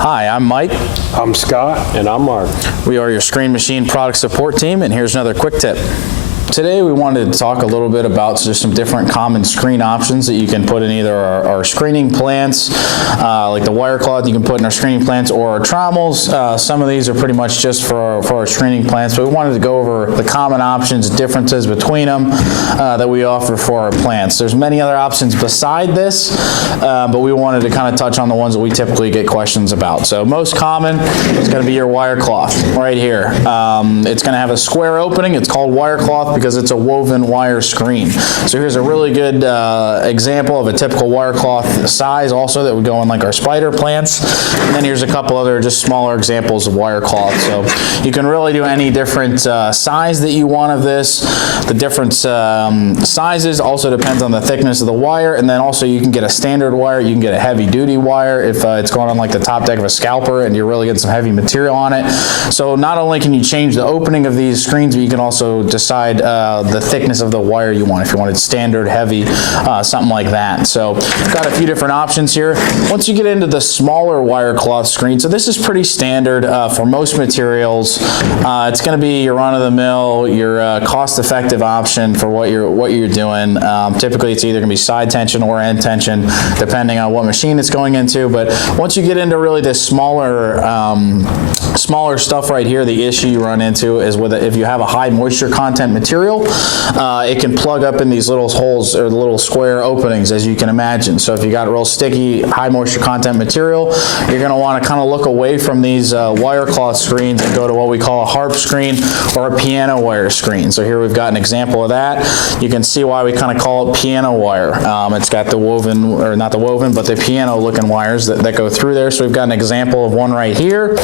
Hi, I'm Mike. I'm Scott. And I'm Mark. We are your Screen Machine product support team, and here's another quick tip. Today we wanted to talk a little bit about just some different common screen options that you can put in either our screening plants, like the wire cloth you can put in our screening plants, or our trommels. Some of these are pretty much just for our screening plants, but we wanted to go over the common options, differences between them that we offer for our plants. There's many other options beside this, but we wanted to kind of touch on the ones that we typically get questions about. So most common is going to be your wire cloth right here. It's going to have a square opening. It's called wire cloth because it's a woven wire screen. So here's a really good example of a typical wire cloth size also that would go in like our spider plants. And then here's a couple other just smaller examples of wire cloth. So you can really do any different size that you want of this. The different sizes also depends on the thickness of the wire, and then also you can get a standard wire, you can get a heavy duty wire if it's going on like the top deck of a scalper and you're really getting some heavy material on it. So not only can you change the opening of these screens, but you can also decide the thickness of the wire you want, if you wanted standard, heavy, something like that. So got a few different options here. Once you get into the smaller wire cloth screen, so this is pretty standard for most materials. It's going to be your run-of-the-mill, your cost-effective option for what you're doing. Typically it's either going to be side tension or end tension, depending on what machine it's going into. But once you get into really this smaller stuff right here, the issue you run into is with if you have a high moisture content material, it can plug up in these little holes or little square openings, as you can imagine. So if you got real sticky, high moisture content material, you're going to want to kind of look away from these wire cloth screens and go to what we call a harp screen or a piano wire screen. So here we've got an example of that. You can see why we kind of call it piano wire. It's got the woven, or not the woven, but the piano looking wires that go through there. So we've got an example of one right here.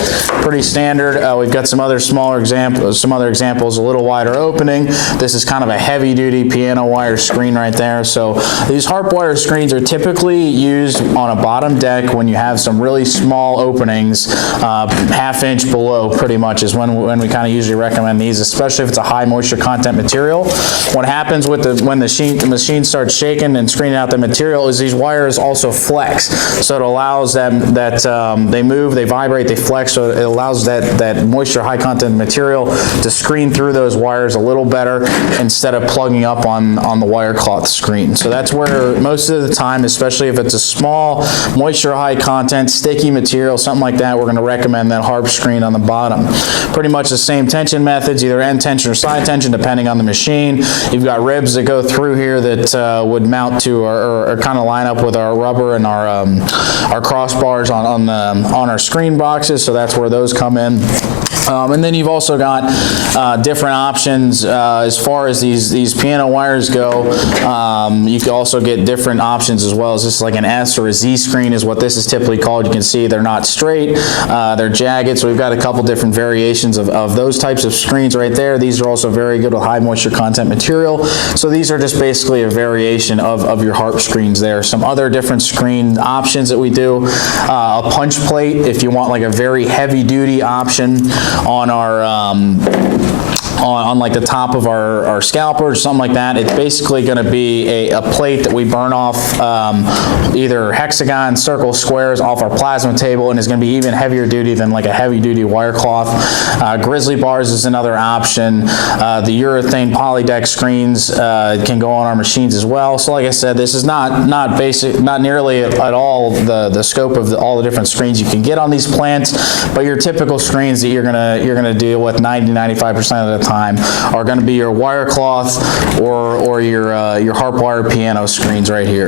Pretty standard. We've got some other smaller examples, a little wider opening. This is kind of a heavy duty piano wire screen right there. So these harp wire screens are typically used on a bottom deck when you have some really small openings, half-inch below pretty much is when we kind of usually recommend these, especially if it's a high moisture content material. What happens with when the machine starts shaking and screening out the material is these wires also flex. So it allows them that they move, they vibrate, they flex, so it allows that moisture high content material to screen through those wires a little better instead of plugging up on the wire cloth screen. So that's where most of the time, especially if it's a small moisture high content sticky material, something like that, we're going to recommend that harp screen on the bottom. Pretty much the same tension methods, either end tension or side tension depending on the machine. You've got ribs that go through here that would mount to or kind of line up with our rubber and our crossbars on our screen boxes, so that's where those come in. And then you've also got different options as far as these piano wires go. You can also get different options as well. As this is like an S or a Z screen is what this is typically called. You can see they're not straight, they're jagged. So we've got a couple different variations of those types of screens right there. These are also very good with high moisture content material. So these are just basically a variation of your harp screens there. Some other different screen options that we do. A punch plate if you want like a very heavy duty option on our on like the top of our scalper or something like that. It's basically going to be a plate that we burn off either hexagon, circle, squares off our plasma table, and is going to be even heavier duty than like a heavy duty wire cloth. Grizzly bars is another option. The urethane polydeck screens can go on our machines as well. So like I said, this is not nearly at all the scope of all the different screens you can get on these plants, but your typical screens that you're gonna deal with 90-95% of the time are going to be your wire cloth or your harp wire piano screens right here.